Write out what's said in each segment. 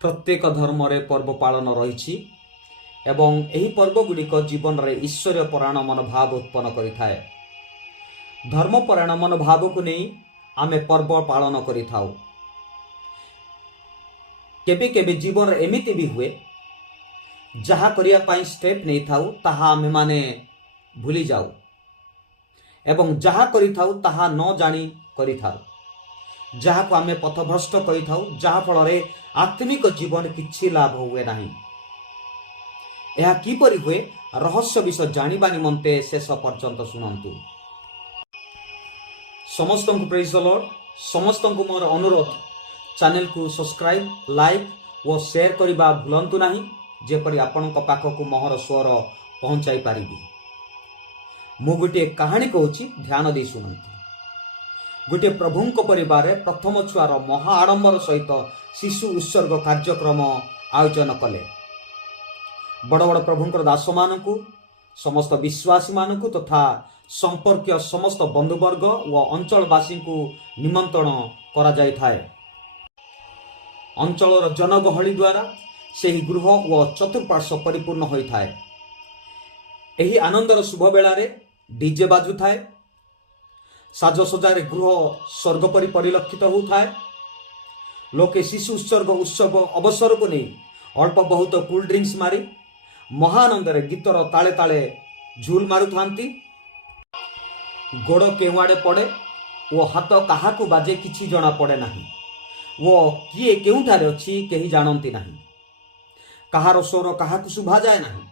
प्रत्येक धर्म रे पर्व पालन रही एवं एही पर्वगुड़िक जीवन रे ईश्वरीय परायण मनोभाव उत्पन्न करिथाए। धर्म परायण मनोभाव को नहीं आमे पर्व पालन करिथाउ। केबे केबे जीवन एमिति भी हुए जहा करिया पाई स्टेप नहीं थाउ ताहा आमे माने भूली जाऊ एवं जहा करिथाउ ताहा न जानी करिथाउ, जहा को आमे पथभ्रष्ट करिथाउ, जहा फल रे आत्मिक जीवन किछि लाभ हुए नहीं। यह किपरि हुए रहस्य विषय जानिबा निमंते शेष पर्यंत सुनंतु। समस्त को प्रेज द लॉर्ड। समस्त को मोर अनुरोध चैनल को सब्सक्राइब, लाइक और शेयर करबा भूलंतु नहीं, जेपरि आपन को पाख को मोहर स्वर पहुंचाई पारिबी। मु गोटे कहानी कहूची, ध्यान दे सुनंतु। गोटे प्रभुंक परिवार प्रथम छुआर महा आडंबर सहित शिशु उत्सर्ग कार्यक्रम आयोजन कले। बड़ बड़ प्रभुंकर दास मानकु, समस्त विश्वासी मानकु तथा संपर्क समस्त बंधुवर्ग व अंचलवासी को निमंत्रण करा जाय थाए। अंचलर जनगहली द्वारा सेही गृह व चतुर्पार्श्व परिपूर्ण होई थाए। एही आनंदर शुभ बेला रे डीजे बाजु थाए। साजसजार गृह स्वर्ग परि परिलक्षित होउथाए। लोके शिशु उत्सर्ग उत्सव अवसर को नहीं अल्प बहुत कूल ड्रिंक्स मारी महानंदरे गीतर ताले ताले झूल मारु थांती। गोड़ केवाड़े पड़े वो हाथ काहा को बाजे किछि जना पड़े नहीं। वो किए केउठारे अछि केही जानती नहीं। कहार स्वर काहा को शुभा जाए नहीं।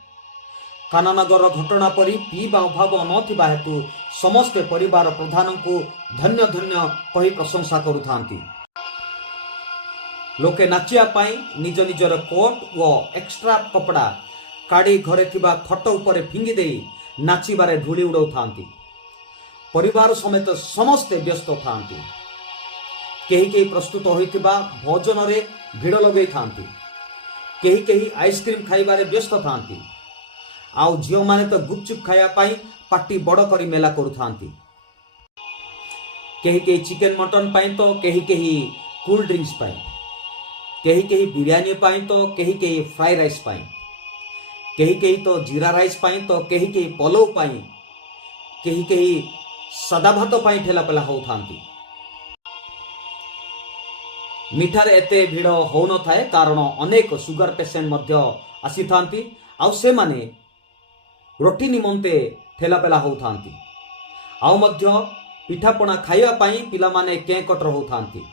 कानानगर घटना परी पीवा अभाव नथिबा हेतु समस्त परिवार प्रधान को धन्य धन्य कही प्रशंसा करुथांती। लोके नाचिया पाई निज निजर कोट व एक्स्ट्रा कपड़ा काढ़ी घरे थिबा खट उपरे फिंगी देई नाचिबारे धूली उड़ाउथांती। परिवार समेत समस्ते व्यस्त थांती। केही केही प्रस्तुत होइथिबा भोजन रे भिड़ लगेई थांती। केही केही आइसक्रीम खाइबारे व्यस्त थांती। आउ झियो माने तो गुपचुप खाया पाई पार्टी बड़ करी मेला करुथांती। केही केही चिकेन मटन पाई तो केही केही कूल ड्रिंक्स पाई, केही केही बिरयानी पाई तो केही केही फ्राई राइस पाई, केही केही तो जीरा राइस पाई तो केही केही पलव पाई, केही केही सादा भात पाई ठेला पेला होउथांती। मिठार एते भिड़ हो न थाए कारण अनेक सुगर पेशेंट मध्य आसी थांती। आउ से माने रोटी निमंते ठेला पेला होउथांती। आउ मध्य पिठापଣା खाइबा पाई पिला माने केक कटर होउथांती।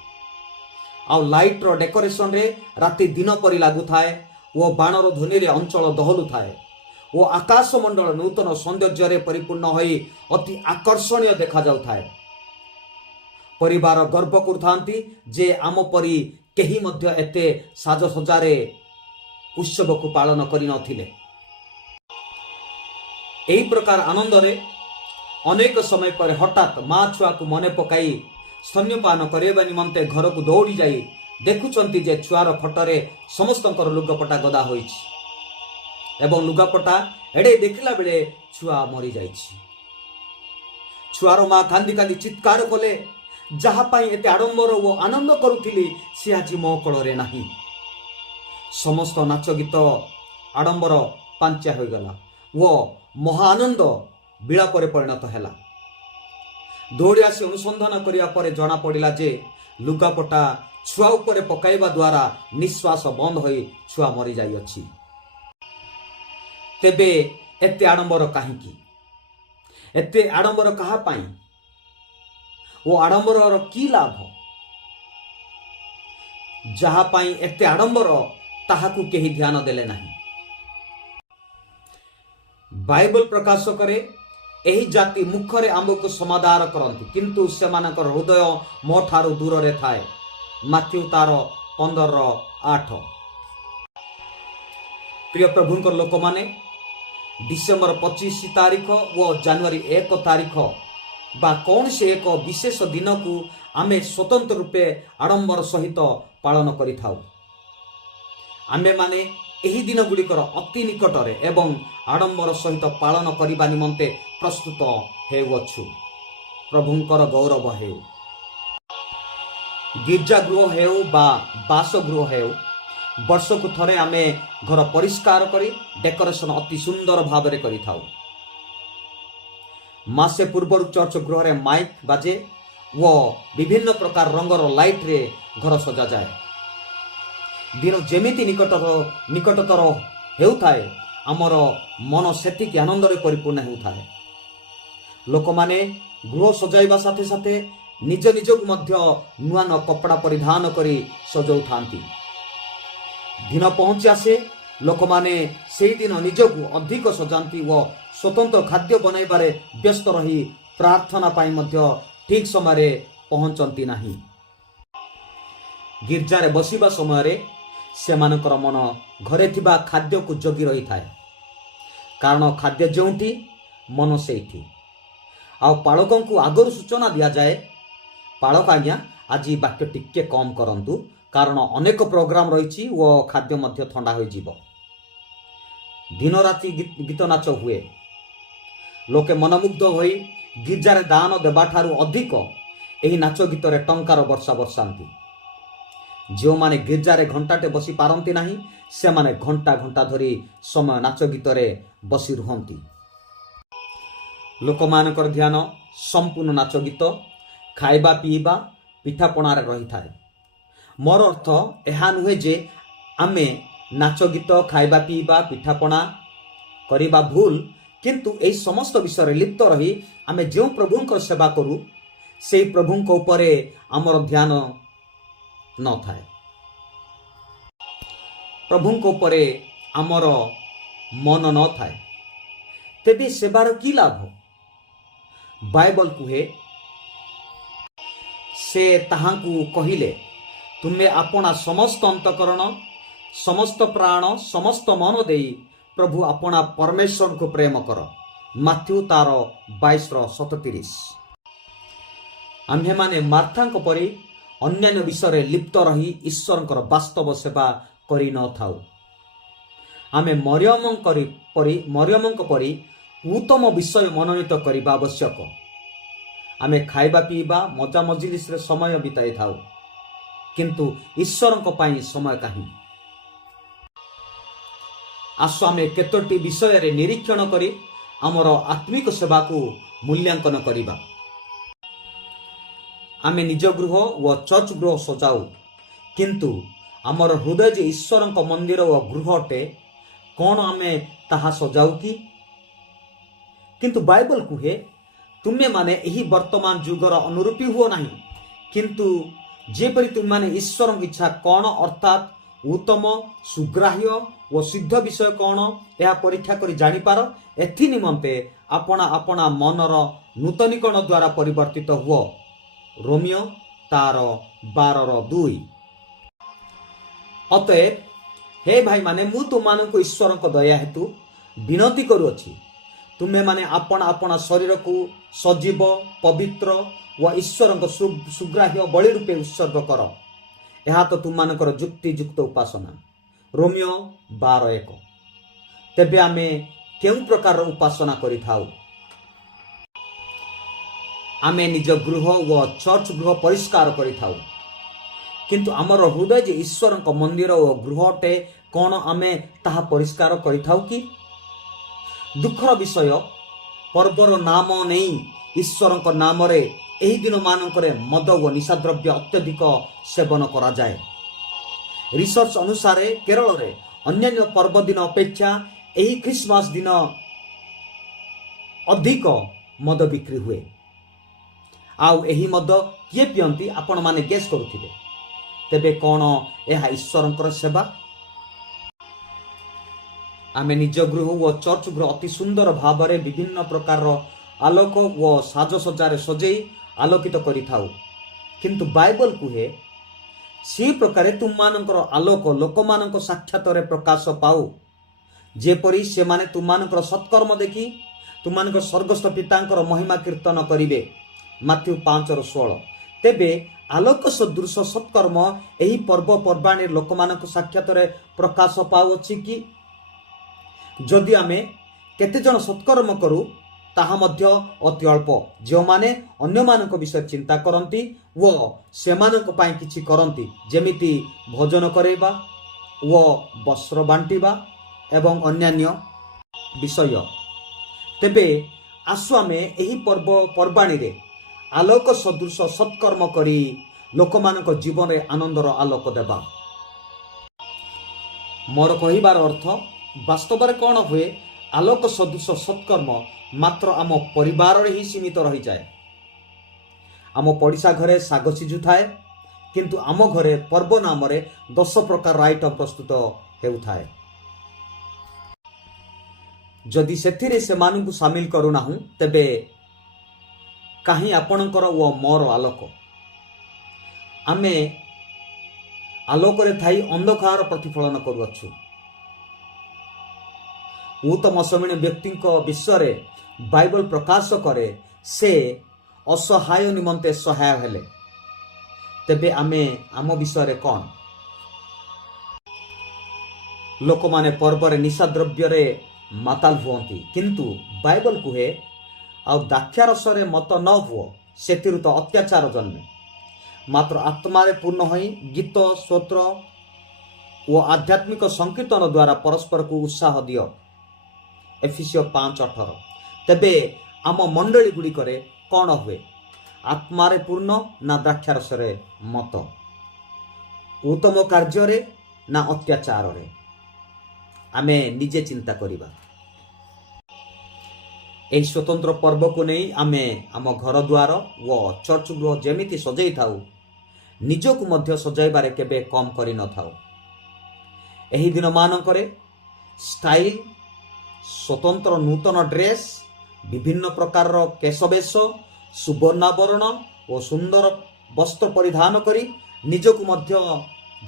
आउ लाइट रो डेकोरेशन रे राति दिन परी लागु थाए। वो बाणर ध्वनि रे अंचल दहलु थाए। वो आकाश मंडल नूतन सौंदर्य रे परिपूर्ण होई अति आकर्षणीय देखा जाउ थाए। परिवार गर्व करथांती जे आम परी केही मध्य एते साजसजारे उत्सव को पालन करि नथिले। एही प्रकार आनंद रे अनेक समय पर हठात माँ छुआ को मने पकाई स्तन्यपान करबा निमंते घर को दौड़ी जाई देखुचंती जे छुआर खटरे समस्तंकर लुगापटा गदा होइछि एवं लुगापटा एडे देखला बेले छुआ मरी जाइछि। छुआर माँ कांदी कांदी चित्कार कले, जहा पाई एते आडंबर वो आनंद करुथिली से आज मो कଳରେ नाही। समस्त नाच गीत आडंबर पांचा हो गला। वो महाआनंद विलापरे परिणत हैला। दौड़ी आसी अनुसंधान करिया परे जना पड़िला जे लुगापटा छुआ उपरे पकाइबा द्वारा निश्वास बंद होई छुआ मरी जाई अछि। तेबे एते आडंबर काहीकि? एते आडंबर कहा पाई? वो आडंबर की लाभ? जहा पाई एते आडंबर ताहाकु केही ध्यान देले नाही। बाइबल प्रकाश करे एही जाति मुखरे आंबको समादार करंती किंतु सेमानकर हृदय मो ठारू दूर रे थाए। माथ्यू तार 15:8। प्रिय प्रभुंकर लोक माने डिसेंबर 25 तारीख व जनवरी 1 तारीख बा कौन से एक विशेष दिन को आमे स्वतंत्र रूपे आडंबर सहित पालन करि थाउ। आमे माने एही दिन गुड़िकर अति निकटरे एवं आडंबर सहित पालन करने निमंते प्रस्तुत हेउछु। प्रभुंकर गौरव हेउ। गिर्जागृह हेउ बा बासगृह हेउ ବର୍ଷକୁ ଥରେ ଆମେ ଘର ପରିଷ୍କାର କରି ଡେକୋରେସନ ଅତି ସୁନ୍ଦର ଭାବରେ କରିଥାଉ। ମାସେ ପୂର୍ବରୁ ଚର୍ଚ୍ଚ ଗୃହରେ ମାଇକ୍ ବାଜେ ଓ ବିଭିନ୍ନ ପ୍ରକାର ରଙ୍ଗର ଲାଇଟ୍ରେ ଘର ସଜାଯାଏ। ଦିନ ଯେମିତି ନିକଟତର ହେଉଥାଏ ଆମର ମନ ସେତିକି ଆନନ୍ଦରେ ପରିପୂର୍ଣ୍ଣ ହେଉଥାଏ। ଲୋକମାନେ ଗୃହ ସଜାଇବା ସାଥେ ସାଥେ ନିଜ ନିଜକୁ ମଧ୍ୟ ନୂଆ ନୂଆ କପଡ଼ା ପରିଧାନ କରି ସଜାଉଥାନ୍ତି। ଦିନ ପହଞ୍ଚି ଆସେ, ଲୋକମାନେ ସେହିଦିନ ନିଜକୁ ଅଧିକ ସଜାନ୍ତି ଓ ସ୍ୱତନ୍ତ୍ର ଖାଦ୍ୟ ବନାଇବାରେ ବ୍ୟସ୍ତ ରହି ପ୍ରାର୍ଥନା ପାଇଁ ମଧ୍ୟ ଠିକ୍ ସମୟରେ ପହଞ୍ଚନ୍ତି ନାହିଁ। ଗିର୍ଜାରେ ବସିବା ସମୟରେ ସେମାନଙ୍କର ମନ ଘରେ ଥିବା ଖାଦ୍ୟକୁ ଜଗି ରହିଥାଏ, କାରଣ ଖାଦ୍ୟ ଯେଉଁଠି ମନ ସେଇଠି। ଆଉ ପାଳକଙ୍କୁ ଆଗରୁ ସୂଚନା ଦିଆଯାଏ, ପାଳକ ଆଜ୍ଞା ଆଜି ବାକ୍ୟ ଟିକେ କମ୍ କରନ୍ତୁ, କାରଣ ଅନେକ ପ୍ରୋଗ୍ରାମ ରହିଛି ଓ ଖାଦ୍ୟ ମଧ୍ୟ ଥଣ୍ଡା ହୋଇଯିବ। ଦିନ ରାତି ଗୀତ ନାଚ ହୁଏ। ଲୋକେ ମନମୁଗ୍ଧ ହୋଇ ଗିର୍ଜାରେ ଦାନ ଦେବାଠାରୁ ଅଧିକ ଏହି ନାଚ ଗୀତରେ ଟଙ୍କାର ବର୍ଷା ବର୍ଷାନ୍ତି। ଯେଉଁମାନେ ଗିର୍ଜାରେ ଘଣ୍ଟାଟେ ବସି ପାରନ୍ତି ନାହିଁ, ସେମାନେ ଘଣ୍ଟା ଘଣ୍ଟା ଧରି ସମୟ ନାଚ ଗୀତରେ ବସି ରୁହନ୍ତି। ଲୋକମାନଙ୍କର ଧ୍ୟାନ ସମ୍ପୂର୍ଣ୍ଣ ନାଚ ଗୀତ, ଖାଇବା ପିଇବା, ପିଠାପଣାରେ ରହିଥାଏ। ମୋର ଅର୍ଥ ଏହା ନୁହେଁ ଯେ ଆମେ ନାଚ ଗୀତ, ଖାଇବା ପିଇବା, ପିଠାପଣା କରିବା ଭୁଲ, କିନ୍ତୁ ଏହି ସମସ୍ତ ବିଷୟରେ ଲିପ୍ତ ରହି ଆମେ ଯେଉଁ ପ୍ରଭୁଙ୍କର ସେବା କରୁ ସେହି ପ୍ରଭୁଙ୍କ ଉପରେ ଆମର ଧ୍ୟାନ ନଥାଏ। ପ୍ରଭୁଙ୍କ ଉପରେ ଆମର ମନ ନଥାଏ, ତେବେ ସେବାର କି ଲାଭ? ବାଇବଲ କୁହେ, ସେ ତାହାଙ୍କୁ କହିଲେ, ତୁମେ ଆପଣା ସମସ୍ତ ଅନ୍ତଃକରଣ, ସମସ୍ତ ପ୍ରାଣ, ସମସ୍ତ ମନ ଦେଇ ପ୍ରଭୁ ଆପଣା ପରମେଶ୍ୱରଙ୍କୁ ପ୍ରେମ କର। ମାଥ୍ୟୁ ତାର 22:37। ଆମ୍ଭେମାନେ ମାର୍ଥାଙ୍କ ପରି ଅନ୍ୟାନ୍ୟ ବିଷୟରେ ଲିପ୍ତ ରହି ଈଶ୍ୱରଙ୍କର ବାସ୍ତବ ସେବା କରିନଥାଉ। ଆମେ ମରିୟମଙ୍କ ପରି ଉତ୍ତମ ବିଷୟ ମନୋନୀତ କରିବା ଆବଶ୍ୟକ। ଆମେ ଖାଇବା ପିଇବା, ମଜା ମଜଲିସରେ ସମୟ ବିତାଇଥାଉ, କିନ୍ତୁ ଈଶ୍ୱରଙ୍କ ପାଇଁ ସମୟ କାହିଁ? ଆସ ଆମେ କେତୋଟି ବିଷୟରେ ନିରୀକ୍ଷଣ କରି ଆମର ଆତ୍ମିକ ସେବାକୁ ମୂଲ୍ୟାଙ୍କନ କରିବା। ଆମେ ନିଜ ଗୃହ ଓ ଚର୍ଚ୍ଚ ଗୃହ ସଜାଉ, କିନ୍ତୁ ଆମର ହୃଦୟ ଯେ ଈଶ୍ୱରଙ୍କ ମନ୍ଦିର ଓ ଗୃହ ଅଟେ, କ'ଣ ଆମେ ତାହା ସଜାଉ କି? କିନ୍ତୁ ବାଇବଲ କୁହେ, ତୁମେମାନେ ଏହି ବର୍ତ୍ତମାନ ଯୁଗର ଅନୁରୂପୀ ହୁଅ ନାହିଁ, କିନ୍ତୁ ଯେପରି ତୁମେମାନେ ଈଶ୍ୱରଙ୍କ ଇଚ୍ଛା କ'ଣ, ଅର୍ଥାତ୍ ଉତ୍ତମ, ସୁଗ୍ରାହ୍ୟ ଓ ସିଦ୍ଧ ବିଷୟ କ'ଣ, ଏହା ପରୀକ୍ଷା କରି ଜାଣିପାର। ଏଥି ନିମନ୍ତେ ଆପଣା ମନର ନୂତନୀକରଣ ଦ୍ୱାରା ପରିବର୍ତ୍ତିତ ହୁଅ। ରୋମିଓ ତାର 12:2। ଅତଏବ ହେ ଭାଇମାନେ, ମୁଁ ତୁମମାନଙ୍କୁ ଈଶ୍ୱରଙ୍କ ଦୟା ହେତୁ ବିନତି କରୁଅଛି, ତୁମେମାନେ ଆପଣା ଶରୀରକୁ ସଜୀବ, ପବିତ୍ର ଓ ଈଶ୍ୱରଙ୍କ ସୁଗ୍ରାହ୍ୟ ବଳି ରୂପେ ଉତ୍ସର୍ଗ କର। ଏହା ତ ତୁମମାନଙ୍କର ଯୁକ୍ତିଯୁକ୍ତ ଉପାସନା। ରୋମିଓ 12:1। ତେବେ ଆମେ କେଉଁ ପ୍ରକାରର ଉପାସନା କରିଥାଉ? ଆମେ ନିଜ ଗୃହ ଓ ଚର୍ଚ୍ଚ ଗୃହ ପରିଷ୍କାର କରିଥାଉ, କିନ୍ତୁ ଆମର ହୃଦୟ ଯେ ଈଶ୍ୱରଙ୍କ ମନ୍ଦିର ଓ ଗୃହ ଅଟେ, କ'ଣ ଆମେ ତାହା ପରିଷ୍କାର କରିଥାଉ କି? ଦୁଃଖର ବିଷୟ, ପର୍ବର ନାମ ନେଇ ଈଶ୍ୱରଙ୍କ ନାମରେ ଏହି ଦିନମାନଙ୍କରେ ମଦ ଓ ନିଶାଦ୍ରବ୍ୟ ଅତ୍ୟଧିକ ସେବନ କରାଯାଏ। ରିସର୍ଚ୍ଚ ଅନୁସାରେ କେରଳରେ ଅନ୍ୟାନ୍ୟ ପର୍ବ ଦିନ ଅପେକ୍ଷା ଏହି ଖ୍ରୀଷ୍ଟମାସ ଦିନ ଅଧିକ ମଦ ବିକ୍ରି ହୁଏ। ଆଉ ଏହି ମଦ କିଏ ପିଅନ୍ତି ଆପଣମାନେ ଗେସ୍ କରୁଥିବେ। ତେବେ କ'ଣ ଏହା ଈଶ୍ୱରଙ୍କର ସେବା? ଆମେ ନିଜ ଗୃହ ଓ ଚର୍ଚ୍ଚ ଗୃହ ଅତି ସୁନ୍ଦର ଭାବରେ ବିଭିନ୍ନ ପ୍ରକାରର ଆଲୋକ ଓ ସାଜସଜ୍ଜାରେ ସଜେଇ ଆଲୋକିତ କରିଥାଉ, କିନ୍ତୁ ବାଇବଲ କୁହେ, ସେହି ପ୍ରକାରେ ତୁମମାନଙ୍କର ଆଲୋକ ଲୋକମାନଙ୍କ ସାକ୍ଷାତରେ ପ୍ରକାଶ ପାଉ, ଯେପରି ସେମାନେ ତୁମମାନଙ୍କର ସତ୍କର୍ମ ଦେଖି ତୁମମାନଙ୍କ ସ୍ୱର୍ଗସ୍ଥ ପିତାଙ୍କର ମହିମା କୀର୍ତ୍ତନ କରିବେ। ମାଥ୍ୟୁ 5:16। ତେବେ ଆଲୋକ ସଦୃଶ ସତ୍କର୍ମ ଏହି ପର୍ବପର୍ବାଣୀରେ ଲୋକମାନଙ୍କ ସାକ୍ଷାତରେ ପ୍ରକାଶ ପାଉଅଛି କି? ଯଦି ଆମେ କେତେଜଣ ସତ୍କର୍ମ କରୁ, ତାହା ମଧ୍ୟ ଅତି ଅଳ୍ପ। ଯେଉଁମାନେ ଅନ୍ୟମାନଙ୍କ ବିଷୟରେ ଚିନ୍ତା କରନ୍ତି ଓ ସେମାନଙ୍କ ପାଇଁ କିଛି କରନ୍ତି, ଯେମିତି ଭୋଜନ କରାଇବା, ଓ ବସ୍ତ୍ର ବାଣ୍ଟିବା ଏବଂ ଅନ୍ୟାନ୍ୟ ବିଷୟ। ତେବେ ଆସୁ ଆମେ ଏହି ପର୍ବପର୍ବାଣୀରେ ଆଲୋକ ସଦୃଶ ସତ୍କର୍ମ କରି ଲୋକମାନଙ୍କ ଜୀବନରେ ଆନନ୍ଦର ଆଲୋକ ଦେବା। ମୋର କହିବାର ଅର୍ଥ, ବାସ୍ତବରେ କ'ଣ ହୁଏ, ଆଲୋକ ସଦୃଶ ସତ୍କର୍ମ ମାତ୍ର ଆମ ପରିବାରରେ ହିଁ ସୀମିତ ରହିଯାଏ। ଆମ ପଡ଼ିଶା ଘରେ ଶାଗ ସିଝୁଥାଏ, କିନ୍ତୁ ଆମ ଘରେ ପର୍ବ ନାମରେ 10 ପ୍ରକାରର ଆଇଟମ୍ ପ୍ରସ୍ତୁତ ହେଉଥାଏ। ଯଦି ସେଥିରେ ସେମାନଙ୍କୁ ସାମିଲ କରୁନାହୁଁ, ତେବେ କାହିଁ ଆପଣଙ୍କର ଓ ମୋର ଆଲୋକ? ଆମେ ଆଲୋକରେ ଥାଇ ଅନ୍ଧକାର ପ୍ରତିଫଳନ କରୁଅଛୁ। ଉତ୍ତମ ଶ୍ରମଣୀୟ ବ୍ୟକ୍ତିଙ୍କ ବିଷୟରେ ବାଇବଲ ପ୍ରକାଶ କରେ, ସେ ଅସହାୟ ନିମନ୍ତେ ସହାୟ ହେଲେ। ତେବେ ଆମେ ଆମ ବିଷୟରେ କ'ଣ? ଲୋକମାନେ ପର୍ବରେ ନିଶା ଦ୍ରବ୍ୟରେ ମାତାଲ ହୁଅନ୍ତି, କିନ୍ତୁ ବାଇବଲ କୁହେ, ଆଉ ଦ୍ରାକ୍ଷାରସରେ ମତ ନ ହୁଅ, ସେଥିରୁ ତ ଅତ୍ୟାଚାର ଜନ୍ମେ। ମାତ୍ର ଆତ୍ମାରେ ପୂର୍ଣ୍ଣ ହୋଇ ଗୀତ, ସ୍ତୋତ୍ର ଓ ଆଧ୍ୟାତ୍ମିକ ସଂକୀର୍ତ୍ତନ ଦ୍ୱାରା ପରସ୍ପରକୁ ଉତ୍ସାହ ଦିଅ। ଏଫେସୀୟ 5:18। ତେବେ ଆମ ମଣ୍ଡଳୀ ଗୁଡ଼ିକରେ କ'ଣ ହୁଏ? ଆତ୍ମାରେ ପୂର୍ଣ୍ଣ ନା ଦ୍ରାକ୍ଷାରସରେ ମତ? ଉତ୍ତମ କାର୍ଯ୍ୟରେ ନା ଅତ୍ୟାଚାରରେ? ଆମେ ନିଜେ ଚିନ୍ତା କରିବା। ଏହି ସ୍ୱତନ୍ତ୍ର ପର୍ବକୁ ନେଇ ଆମେ ଆମ ଘର ଦ୍ୱାର ଓ ଚର୍ଚ୍ଚ ଗୃହ ଯେମିତି ସଜେଇଥାଉ, ନିଜକୁ ମଧ୍ୟ ସଜାଇବାରେ କେବେ କମ୍ କରିନଥାଉ। ଏହି ଦିନମାନଙ୍କରେ ଷ୍ଟାଇଲ, ସ୍ୱତନ୍ତ୍ର ନୂତନ ଡ୍ରେସ୍, ବିଭିନ୍ନ ପ୍ରକାରର କେଶବେଶ, ସୁବର୍ଣ୍ଣାବରଣ ଓ ସୁନ୍ଦର ବସ୍ତ୍ର ପରିଧାନ କରି ନିଜକୁ ମଧ୍ୟ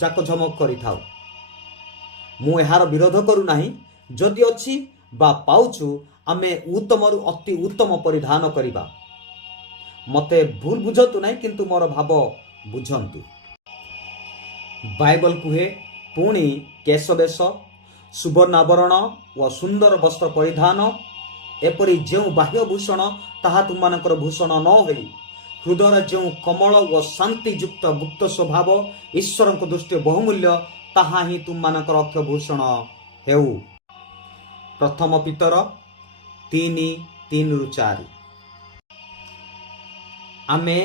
ଜାକଜମକ କରିଥାଉ। ମୁଁ ଏହାର ବିରୋଧ କରୁନାହିଁ। ଯଦି ଅଛି ବା ପାଉଛୁ, ଆମେ ଉତ୍ତମରୁ ଅତି ଉତ୍ତମ ପରିଧାନ କରିବା। ମୋତେ ଭୁଲ ବୁଝନ୍ତୁ ନାହିଁ, କିନ୍ତୁ ମୋର ଭାବ ବୁଝନ୍ତୁ। ବାଇବଲ କୁହେ, ପୁଣି କେଶବେଶ, ସୁବର୍ଣ୍ଣାବରଣ ଓ ସୁନ୍ଦର ବସ୍ତ୍ର ପରିଧାନ, ଏପରି ଯେଉଁ ବାହ୍ୟ ଭୂଷଣ ତାହା ତୁମମାନଙ୍କର ଭୂଷଣ ନ ହୋଇ ହୃଦୟରେ ଯେଉଁ କମଳ ଓ ଶାନ୍ତିଯୁକ୍ତ ଗୁପ୍ତ ସ୍ୱଭାବ ଈଶ୍ୱରଙ୍କ ଦୃଷ୍ଟିରେ ବହୁମୂଲ୍ୟ, ତାହା ହିଁ ତୁମମାନଙ୍କର ଅକ୍ଷ ଭୂଷଣ ହେଉ। ପ୍ରଥମ ପିତର 3:3-4। ଆମେ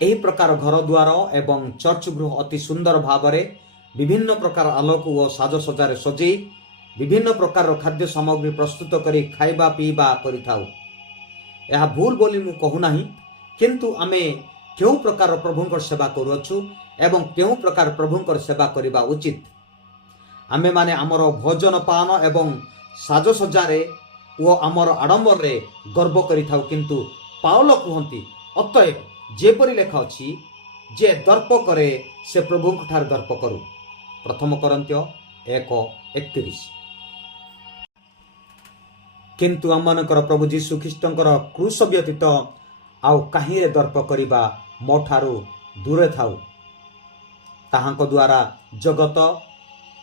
ଏହି ପ୍ରକାର ଘର ଦ୍ୱାର ଏବଂ ଚର୍ଚ୍ଚ ଗୃହ ଅତି ସୁନ୍ଦର ଭାବରେ ବିଭିନ୍ନ ପ୍ରକାର ଆଲୋକ ଓ ସାଜସଜ୍ଜାରେ ସଜେଇ ବିଭିନ୍ନ ପ୍ରକାରର ଖାଦ୍ୟ ସାମଗ୍ରୀ ପ୍ରସ୍ତୁତ କରି ଖାଇବା ପିଇବା କରିଥାଉ। ଏହା ଭୁଲ ବୋଲି ମୁଁ କହୁନାହିଁ, କିନ୍ତୁ ଆମେ କେଉଁ ପ୍ରକାର ପ୍ରଭୁଙ୍କର ସେବା କରୁଅଛୁ ଏବଂ କେଉଁ ପ୍ରକାର ପ୍ରଭୁଙ୍କର ସେବା କରିବା ଉଚିତ। ଆମେମାନେ ଆମର ଭୋଜନ ପାନ ଏବଂ ସାଜସଜ୍ଜାରେ ଓ ଆମର ଆଡ଼ମ୍ବରରେ ଗର୍ବ କରିଥାଉ, କିନ୍ତୁ ପାଉଲ କୁହନ୍ତି, ଅତଏବ ଯେପରି ଲେଖା ଅଛି, ଯେ ଦର୍ପ କରେ ସେ ପ୍ରଭୁଙ୍କ ଠାରେ ଦର୍ପ କରୁ। ପ୍ରଥମ କରିନ୍ଥୀୟ 1:31। କିନ୍ତୁ ଆମମାନଙ୍କର ପ୍ରଭୁ ଯୀଶୁ ଖ୍ରୀଷ୍ଟଙ୍କର କ୍ରୁଶ ବ୍ୟତୀତ ଆଉ କାହିଁରେ ଦର୍ପ କରିବା ମୋ ଠାରୁ ଦୂରେ ଥାଉ। ତାହାଙ୍କ ଦ୍ୱାରା ଜଗତ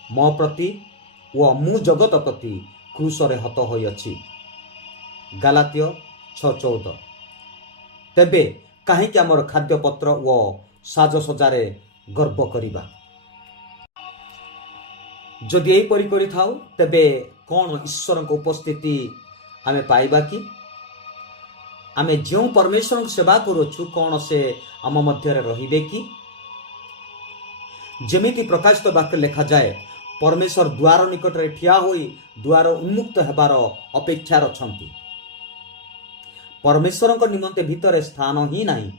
ମୋ ପ୍ରତି ଓ ମୁଁ ଜଗତ ପ୍ରତି କ୍ରୁଶରେ ହତ ହୋଇଅଛି। ଗାଲାତୀୟ 6:14। ତେବେ କାହିଁକି ଆମର ଖାଦ୍ୟପତ୍ର ଓ ସାଜସଜ୍ଜାରେ ଗର୍ବ କରିବା? ଯଦି ଏହିପରି କରିଥାଉ, ତେବେ କ'ଣ ଈଶ୍ୱରଙ୍କ ଉପସ୍ଥିତି ଆମେ ପାଇବା କି? ଆମେ ଯେଉଁ ପରମେଶ୍ୱରଙ୍କୁ ସେବା କରୁଅଛୁ, କ'ଣ ସେ ଆମ ମଧ୍ୟରେ ରହିବେ କି? ଯେମିତି ପ୍ରକାଶିତ ବାକ୍ୟରେ ଲେଖାଯାଏ, ପରମେଶ୍ୱର ଦ୍ୱାର ନିକଟରେ ଠିଆ ହୋଇ ଦ୍ୱାର ଉନ୍ମୁକ୍ତ ହେବାର ଅପେକ୍ଷାରେ ଅଛନ୍ତି। ପରମେଶ୍ୱରଙ୍କ ନିମନ୍ତେ ଭିତରେ ସ୍ଥାନ ହିଁ ନାହିଁ।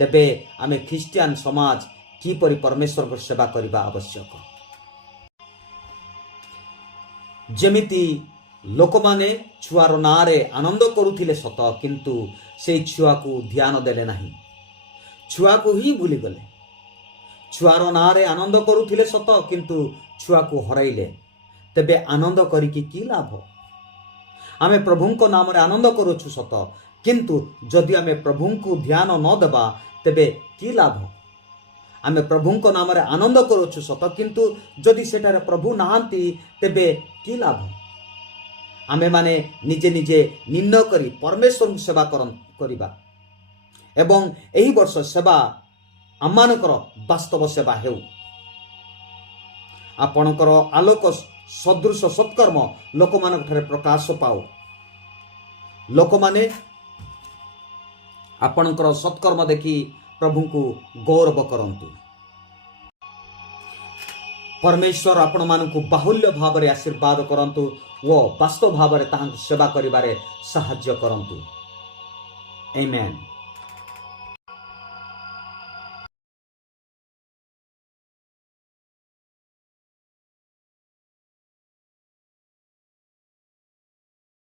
ତେବେ ଆମେ ଖ୍ରୀଷ୍ଟିଆନ ସମାଜ କିପରି ପରମେଶ୍ୱରଙ୍କ ସେବା କରିବା ଆବଶ୍ୟକ? ଯେମିତି ଲୋକମାନେ ଛୁଆର ନାଁରେ ଆନନ୍ଦ କରୁଥିଲେ ସତ, କିନ୍ତୁ ସେହି ଛୁଆକୁ ଧ୍ୟାନ ଦେଲେ ନାହିଁ, ଛୁଆକୁ ହିଁ ଭୁଲିଗଲେ। ଛୁଆର ନାଁରେ ଆନନ୍ଦ କରୁଥିଲେ ସତ, କିନ୍ତୁ ଛୁଆକୁ ହରାଇଲେ। ତେବେ ଆନନ୍ଦ କରିକି କି ଲାଭ? ଆମେ ପ୍ରଭୁଙ୍କ ନାମରେ ଆନନ୍ଦ କରୁଛୁ ସତ, କିନ୍ତୁ ଯଦି ଆମେ ପ୍ରଭୁଙ୍କୁ ଧ୍ୟାନ ନ ଦେବା, ତେବେ କି ଲାଭ? ଆମେ ପ୍ରଭୁଙ୍କ ନାମରେ ଆନନ୍ଦ କରୁଛୁ ସତ, କିନ୍ତୁ ଯଦି ସେଠାରେ ପ୍ରଭୁ ନାହାନ୍ତି, ତେବେ କି ଲାଭ? ଆମେମାନେ ନିଜେ ନିଜେ ନିର୍ଣ୍ଣୟ କରି ପରମେଶ୍ୱରଙ୍କୁ ସେବା କରିବା ଏବଂ ଏହି ବର୍ଷ ସେବା ଆମମାନଙ୍କର ବାସ୍ତବ ସେବା ହେଉ। ଆପଣଙ୍କର ଆଲୋକ ସଦୃଶ ସତ୍କର୍ମ ଲୋକମାନଙ୍କ ଠାରେ ପ୍ରକାଶ ପାଉ। ଲୋକମାନେ ଆପଣଙ୍କର ସତ୍କର୍ମ ଦେଖି ପ୍ରଭୁଙ୍କୁ ଗୌରବ କରନ୍ତୁ। परमेश्वर आपण मानकु बाहुल्य भाव आशीर्वाद करंतु वो वास्तव भाव ताहां सेवा करिबारे साहाय्य करंतु। आमेन।